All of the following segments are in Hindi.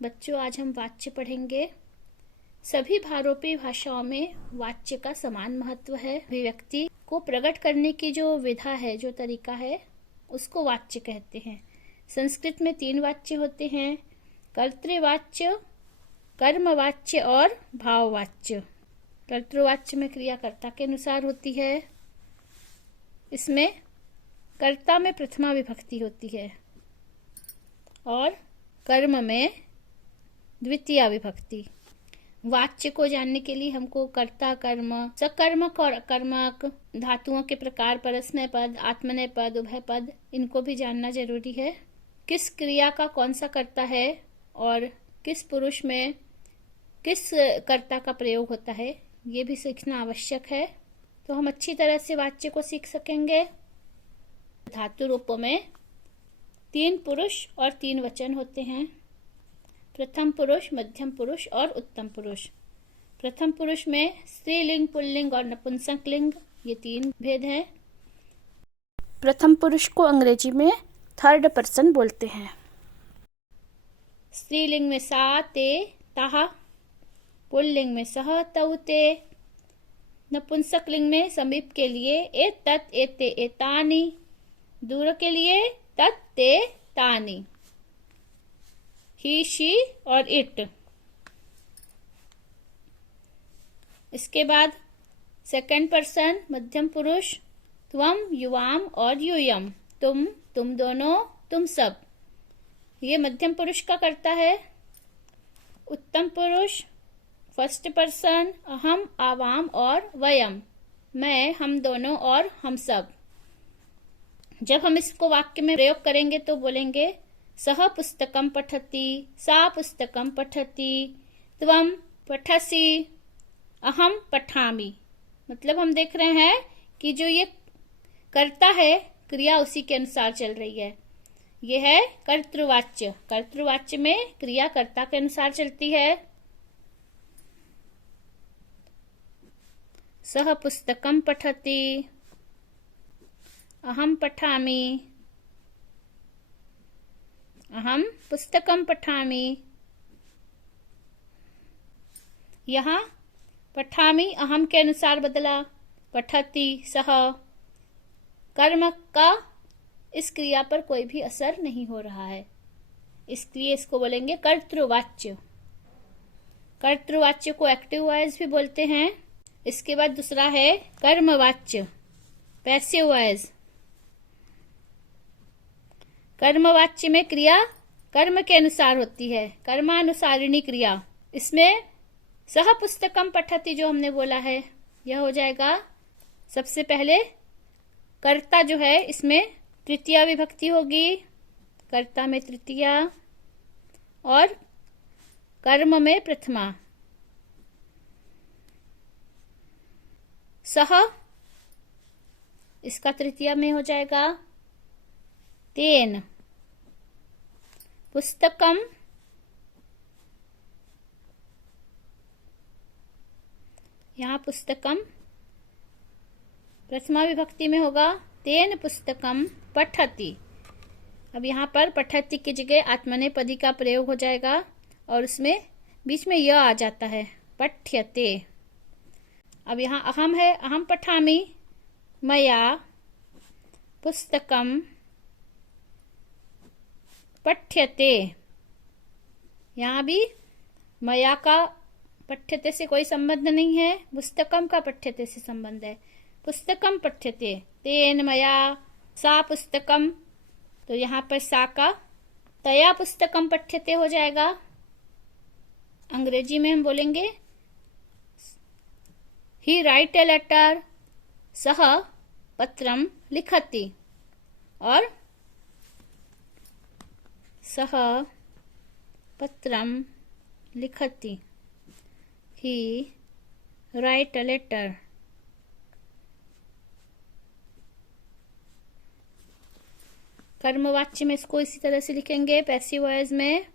बच्चों, आज हम वाच्य पढ़ेंगे। सभी भारतीय भाषाओं में वाच्य का समान महत्व है। अभिव्यक्ति को प्रकट करने की जो विधा है, जो तरीका है, उसको वाच्य कहते हैं। संस्कृत में 3 वाच्य होते हैं: कर्तृवाच्य, कर्मवाच्य और भाववाच्य। कर्तृवाच्य में क्रिया कर्ता के अनुसार होती है। इसमें कर्ता में प्रथमा विभक्ति होती है और कर्म में द्वितीया विभक्ति। वाच्य को जानने के लिए हमको कर्ता, कर्म, सकर्मक और अकर्मक, धातुओं के प्रकार, परस्मै पद, आत्मनेय पद, उभय पद, इनको भी जानना जरूरी है। किस क्रिया का कौन सा कर्ता है और किस पुरुष में किस कर्ता का प्रयोग होता है, ये भी सीखना आवश्यक है। तो हम अच्छी तरह से वाच्य को सीख सकेंगे। धातु रूपों में 3 पुरुष और 3 वचन होते हैं: प्रथम पुरुष, मध्यम पुरुष और उत्तम पुरुष। प्रथम पुरुष में स्त्रीलिंग, पुल्लिंग और नपुंसक लिंग, ये 3 भेद हैं। प्रथम पुरुष को अंग्रेजी में थर्ड पर्सन बोलते हैं। स्त्रीलिंग में सा, ते, ताहा, पुल्लिंग में सह, तौ, ते, नपुंसक लिंग में समीप के लिए एतत्, एते, एतानि, दूर के लिए तत्, ते, तानि, ही, शी और इट। इसके बाद सेकंड पर्सन, मध्यम पुरुष, त्वम, युवाम और यूयम, तुम, तुम दोनों, तुम सब, ये मध्यम पुरुष का कर्ता है। उत्तम पुरुष, फर्स्ट पर्सन, अहम, आवाम और वयम, मैं, हम दोनों और हम सब। जब हम इसको वाक्य में प्रयोग करेंगे तो बोलेंगे सह पुस्तकम पठति, सा पुस्तकम पठति, त्वम पठसि, अहम पठामि। मतलब हम देख रहे हैं कि जो ये कर्ता है, क्रिया उसी के अनुसार चल रही है। यह है कर्तृवाच्य। कर्तृवाच्य में क्रिया कर्ता के अनुसार चलती है। सह पुस्तकम पठति, अहम पठामि, अहम पुस्तकम पठामि। यहाँ पठामि अहम के अनुसार बदला, पठति सह। कर्म का इस क्रिया पर कोई भी असर नहीं हो रहा है, इसलिए इसको बोलेंगे कर्तृवाच्य। कर्तृवाच्य को एक्टिव वॉइस भी बोलते हैं। इसके बाद दूसरा है कर्मवाच्य, पैसिव वॉइस। कर्मवाच्य में क्रिया कर्म के अनुसार होती है, कर्मानुसारिणी क्रिया। इसमें सह पुस्तकम पठति जो हमने बोला है, यह हो जाएगा सबसे पहले कर्ता जो है, इसमें तृतीया विभक्ति होगी, कर्ता में तृतीया और कर्म में प्रथमा। सह इसका तृतीया में हो जाएगा तेन। पुस्तकम यहाँ पुस्तकम प्रथमा विभक्ति में होगा, तेन पुस्तकम पठति। अब यहाँ पर पठति की जगह आत्मनेपदी का प्रयोग हो जाएगा और उसमें बीच में य आ जाता है, पठ्यते। अब यहाँ अहम है, अहम पठामि, मया पुस्तकम पठ्यते। यहाँ भी मया का पठ्यते से कोई संबंध नहीं है, पुस्तकम का पठ्यते से संबंध है। पुस्तकम पठ्यते, तेन मया सा पुस्तकम, तो यहाँ पर सा का तया पुस्तकम पठ्यते हो जाएगा। अंग्रेजी में हम बोलेंगे ही राइट ए लेटर, सह पत्रम लिखति, और सह पत्रम लिखति, ही राइट ए लेटर। कर्मवाच्य में इसको इसी तरह से लिखेंगे, पैसिव वॉइस में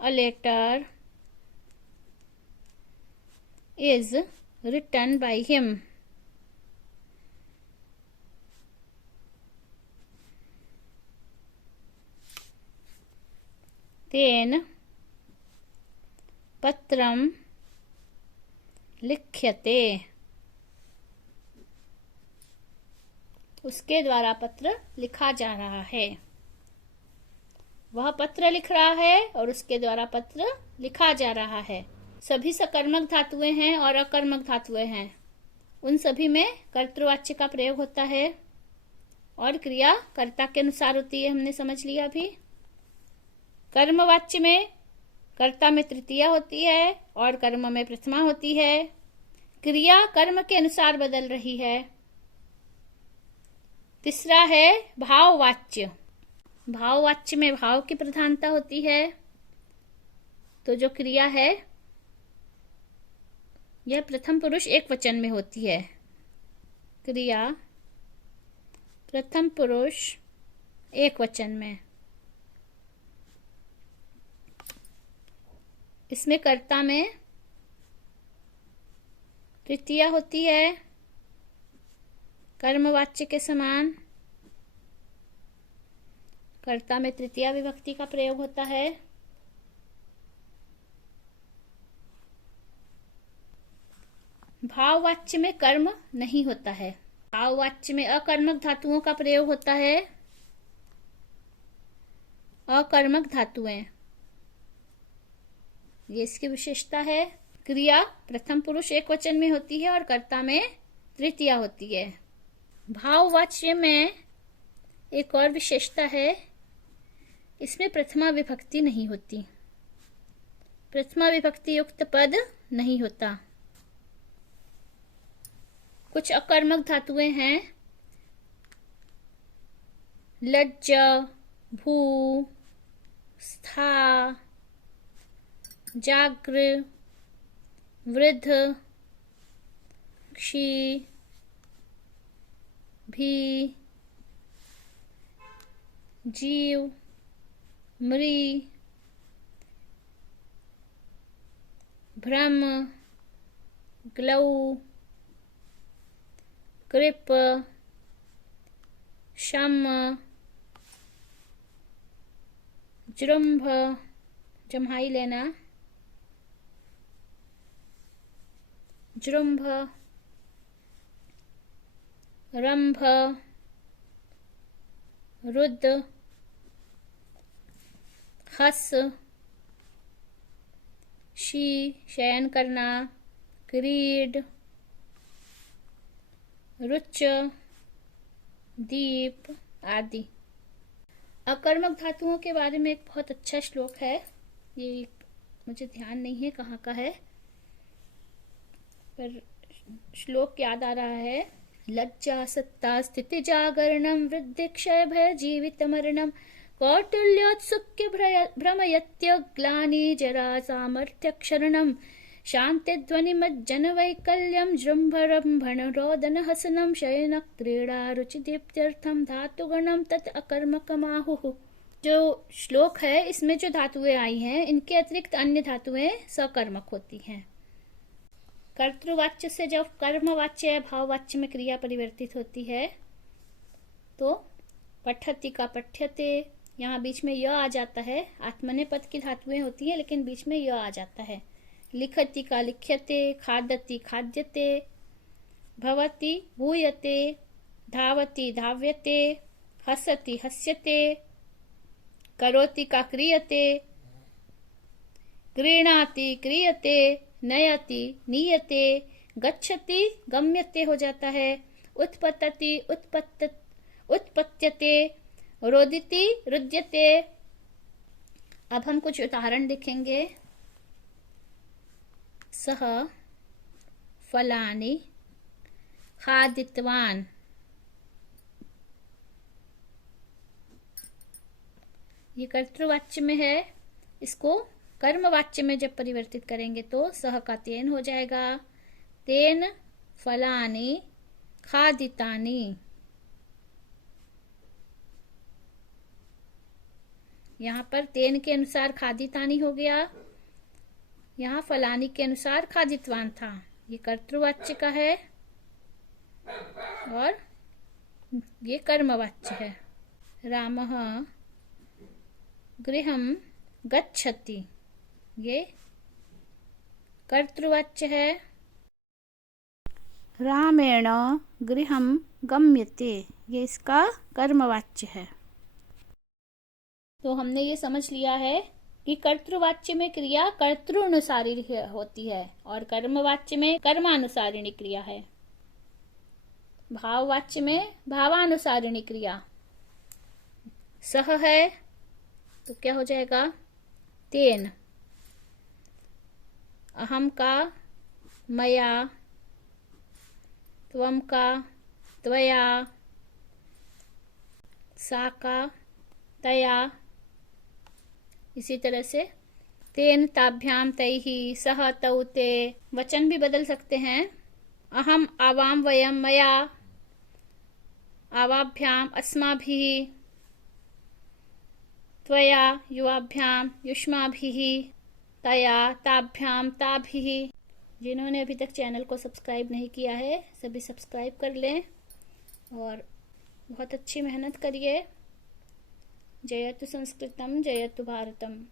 a letter is written by him. then पत्रम लिख्यते, उसके द्वारा पत्र लिखा जा रहा है। वह पत्र लिख रहा है और उसके द्वारा पत्र लिखा जा रहा है। सभी सकर्मक धातुएं हैं और अकर्मक धातुएं हैं। उन सभी में कर्तृवाच्य का प्रयोग होता है और क्रिया कर्ता के अनुसार होती है, हमने समझ लिया अभी। कर्मवाच्य में कर्ता में तृतीया होती है और कर्म में प्रथमा होती है। क्रिया कर्म के अनुसार बदल रही है। तीसरा है भाववाच्य। भाववाच्य में भाव की प्रधानता होती है। तो जो क्रिया है यह प्रथम पुरुष एक वचन में होती है। क्रिया प्रथम पुरुष एक वचन में। इसमें कर्ता में तृतीया होती है, कर्मवाच्य के समान। कर्ता में तृतीया विभक्ति का प्रयोग होता है। भाववाच्य में कर्म नहीं होता है। भाववाच्य में अकर्मक धातुओं का प्रयोग होता है। अकर्मक धातुएं, ये इसकी विशेषता है। क्रिया प्रथम पुरुष एक वचन में होती है और कर्ता में तृतीया होती है। भाववाच्य में एक और विशेषता है, इसमें प्रथमा विभक्ति नहीं होती। प्रथमा विभक्ति युक्त पद नहीं होता। कुछ अकर्मक धातुएं हैं, लज्ज, भू, स्था, जागृ, वृद्ध, क्षी, भी, जीव, मृ, भ्रम, ग्लौ, कृप, शम, जृंभ, जम्हाई लेना, जृंभ, रंभ, रुद्र, हस, शी, शयन करना, क्रीड, रुच, दीप आदि। अकर्मक धातुओं के बारे में एक बहुत अच्छा श्लोक है, ये मुझे ध्यान नहीं है कहाँ का है, पर श्लोक याद आ रहा है। लज्जा सत्ता स्थिति जागरणम वृद्धि क्षय भय जीवित मरणम कौटिल्योत्सुक्य भ्रमयत्य ग्लानि जरा सामर्थ्य क्षरणम शांति ध्वनि मज्जन वैकल्यम जृंभरंभण रोदन हसनम शयन क्रीड़ा रुचि दीप्त्यर्थम धातुगणम तत् अकर्मकमाहुः। जो श्लोक है इसमें जो धातुएं आई हैं इनके अतिरिक्त अन्य धातुएं सकर्मक होती हैं। कर्तृवाच्य से जब कर्मवाच्य या भाववाच्य में क्रिया परिवर्तित होती है तो पठति का पठ्यते, यहाँ बीच में य आ जाता है। आत्मनेपद की धातुएं होती हैं लेकिन बीच में य आ जाता है। लिखति का लिख्यते, खादति खाद्यते, भवति भूयते, धावति धाव्यते, हसति हस्यते, करोति का क्रियते, गृह्णाति क्रियते, नयति नीयते, गच्छति गम्यते हो जाता है। उत्पतति उत्पत्त्यते, रोदिति रुद्यते। अब हम कुछ उदाहरण देखेंगे। सह फलानि खादितवान, ये कर्तृवाच्य में है। इसको कर्मवाच्य में जब परिवर्तित करेंगे तो सह का तेन हो जाएगा। तेन फलानि खादितानि। यहाँ पर तेन के अनुसार खादितानि हो गया, यहाँ फलानी के अनुसार खादितवान था। ये कर्तृवाच्य का है और ये कर्मवाच्य है। रामः गृहं गच्छति, ये कर्तृवाच्य है रामेण गृहं गम्यते, ये इसका कर्मवाच्य है। तो हमने ये समझ लिया है कि कर्तृवाच्य में क्रिया कर्तृनुसारी होती है और कर्मवाच्य में कर्मानुसारिणी क्रिया है। भाववाच्य में भावानुसारिणी क्रिया। सह है तो क्या हो जाएगा? तेन। अहम का मया, त्वम का त्वया, सा का तया। इसी तरह से तेन ताभ्याम तैहि, सह तौ ते। वचन भी बदल सकते हैं। अहम आवाम वयम मया, आवाभ्याम अस्माभिः, त्वया युवाभ्याम युष्माभिः, तया ताभ्याम ताभिः। जिन्होंने अभी तक चैनल को सब्सक्राइब नहीं किया है सभी सब्सक्राइब कर लें और बहुत अच्छी मेहनत करिए। जयतु संस्कृतम जयतु भारतम।